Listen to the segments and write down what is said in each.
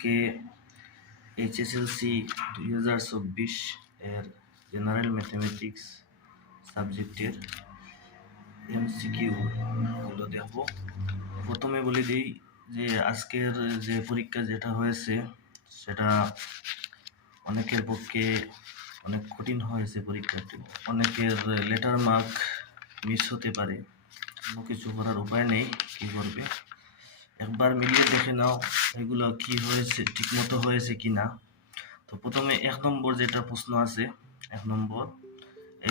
আজকে এইচএসএলসি 2024 এর general mathematics সাবজেক্টের এমসিকিউ গুলো দেখব। প্রথমে বলে দিই যে আজকের যে পরীক্ষা যেটা হয়েছে সেটা অনেকের পক্ষে অনেক কঠিন হয়েছে। পরীক্ষাটি অনেকের লেটার মার্ক মিস হতে পারে, কোনো কিছু করার উপায় নেই, কি করবে একবার মিলিয়ে দেখে নাও এগুলো কি হয়েছে, ঠিক মতো হয়েছে কি না। তো প্রথমে 1 নম্বর যেটা প্রশ্ন আছে, 1 নম্বর,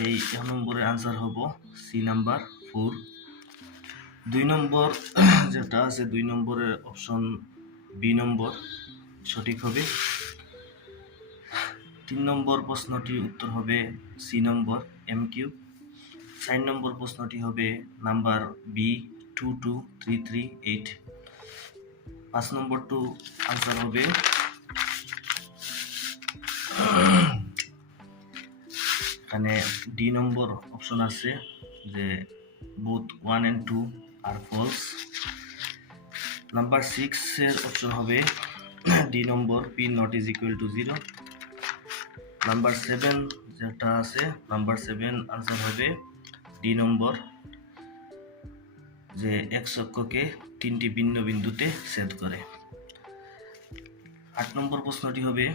এই 1 নম্বরের আনসার হবো সি নাম্বার 4। 2 নম্বর যেটা আছে 2 নম্বরের অপশন বি নম্বর সঠিক হবে। 3 নম্বর প্রশ্নটি উত্তর হবে সি নম্বর এম কিউ। 4 নম্বর প্রশ্নটি হবে নাম্বার বি 22338। 5 নম্বর টু আনসার হবে এখানে ডি নম্বর অপশন আছে যে বোথ 1 and 2 আর ফলস। নাম্বার 6 এর অপশন হবে ডি নম্বর P not is equal to 0। Number 7 যেটা আছে, নাম্বার 7 আনসার হবে ডি নম্বর, যে এক্স অক্ষকে 3টি ভিন্ন বিন্দুতে ছেদ করে। 8 নম্বর প্রশ্নটি হবে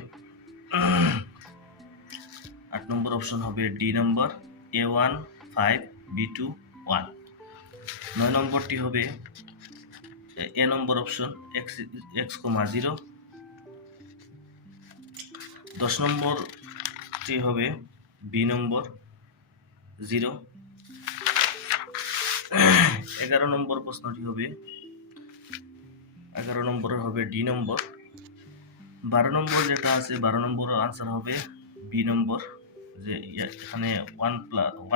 8 নম্বর অপশন হবে ডি নম্বর A1 5 B2 1। 9 নম্বরটি হবে এ নম্বর অপশন x, 0। 10 নম্বরটি হবে বি নম্বর 0। 11 নম্বর প্রশ্নটি হবে 11 নম্বরের হবে ডি নম্বর। 12 নম্বর যেটা আছে 12 নম্বরের আনসার হবে বি নম্বর, যে এখানে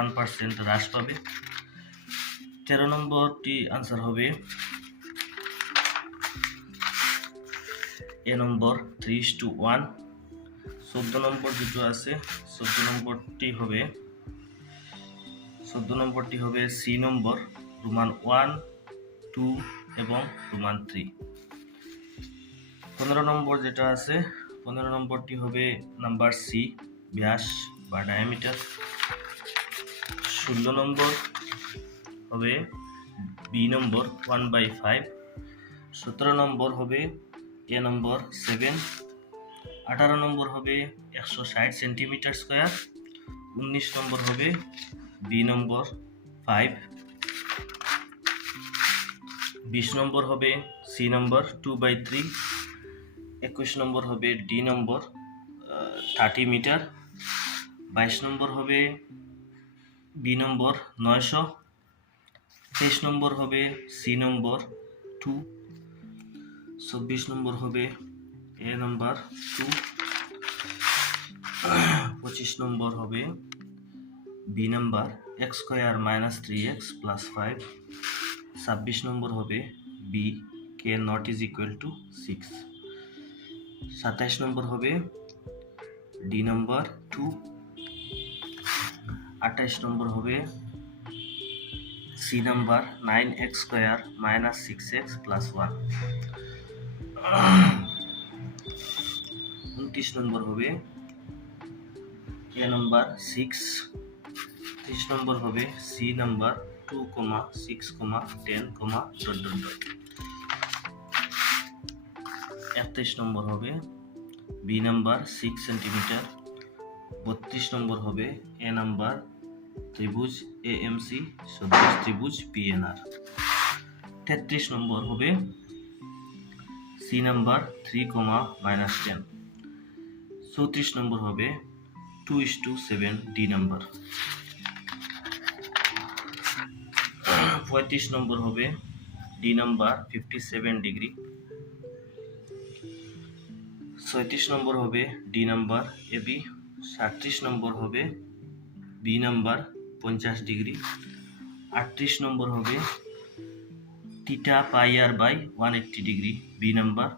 1% হ্রাস পাবে। 13 নম্বরটি আনসার হবে এ নম্বর 3:1। 14 নম্বর যেটা আছে 14 নম্বরটি হবে সি নম্বর, রোমান 1, 2 এবং রোমান 3। 15 নম্বর যেটা আছে 15 নম্বরটি হবে নাম্বার সি ব্যাস বা ডায়ামিটার। 16 নম্বর হবে বি নম্বর 1/5। 17 নম্বর হবে এ নম্বর 7। 18 নম্বর হবে 160 সেন্টিমিটার স্কোয়ার। 19 নম্বর হবে বি নম্বর 5। 20 নম্বর হবে সি নম্বর 2/3। 21 নম্বর হবে ডি নম্বর 30 মিটার। 22 নম্বর হবে বি নম্বর 900। 23 নম্বর হবে সি নম্বর 2। 24 নম্বর হবে এ নম্বর 2। 25 নম্বর হবে বি নম্বর x² - 3x + 5। 26 নম্বর হবে B k not is equal to 6। 27 নম্বর হবে ডি নম্বর 2। 28 নম্বর হবে সি নম্বর 9x² - 6x + 1। 29 নম্বর হবে এ নম্বর 6। 30 নম্বর হবে সি নম্বর 2, 6, 10, ... 31 নম্বর হবে বি নাম্বার 6 সেন্টিমিটার। 32 নম্বর হবে এ নাম্বার ত্রিভুজ এএমসি সদৃশ ত্রিভুজ পিএনআর। 33 নম্বর হবে সি নাম্বার 3, -10। 34 নম্বর হবে 2:7 ডি নাম্বার। 35 নম্বর হবে ডি নাম্বার 57 ডিগ্রি। 36 নম্বর হবে ডি নাম্বার এবি। 37 নম্বর হবে বি নাম্বার 50 ডিগ্রি। 38 নম্বর হবে theta pi R by 180 degree B number.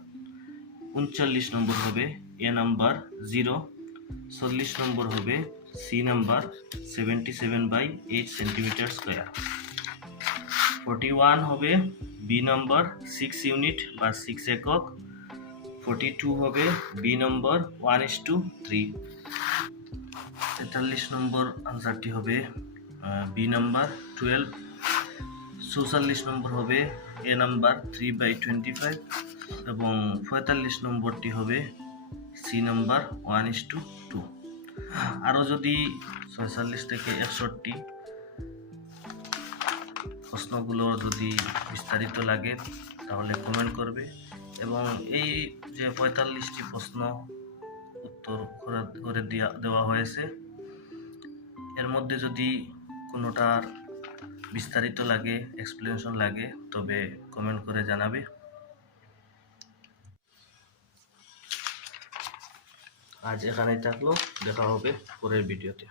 39 নম্বর হবে এ নাম্বার 0। 40 নম্বর হবে সি নাম্বার 77/8 সেন্টিমিটার স্কোয়ার। 41 হবে বি নাম্বার 6 ইউনিট বা 6 একক। 42 হবে বি নম্বর 1:3। 43 নম্বর আনসারটি হবে বি নাম্বার 12। 44 নম্বর হবে এ নাম্বার 3/25 এবং 45 নম্বরটি হবে সি নাম্বার 1:2। আরও যদি 46 থেকে 61 প্রশ্নগুলো যদি বিস্তারিত লাগে তাহলে কমেন্ট করবে এবং এই যে 45টি প্রশ্ন উত্তর করে দেওয়া হয়েছে এর মধ্যে যদি কোনোটার বিস্তারিত লাগে, এক্সপ্লেনেশন লাগে, তবে কমেন্ট করে জানাবে। আজ এখানেই থাকলো, দেখা হবে পরের ভিডিওতে।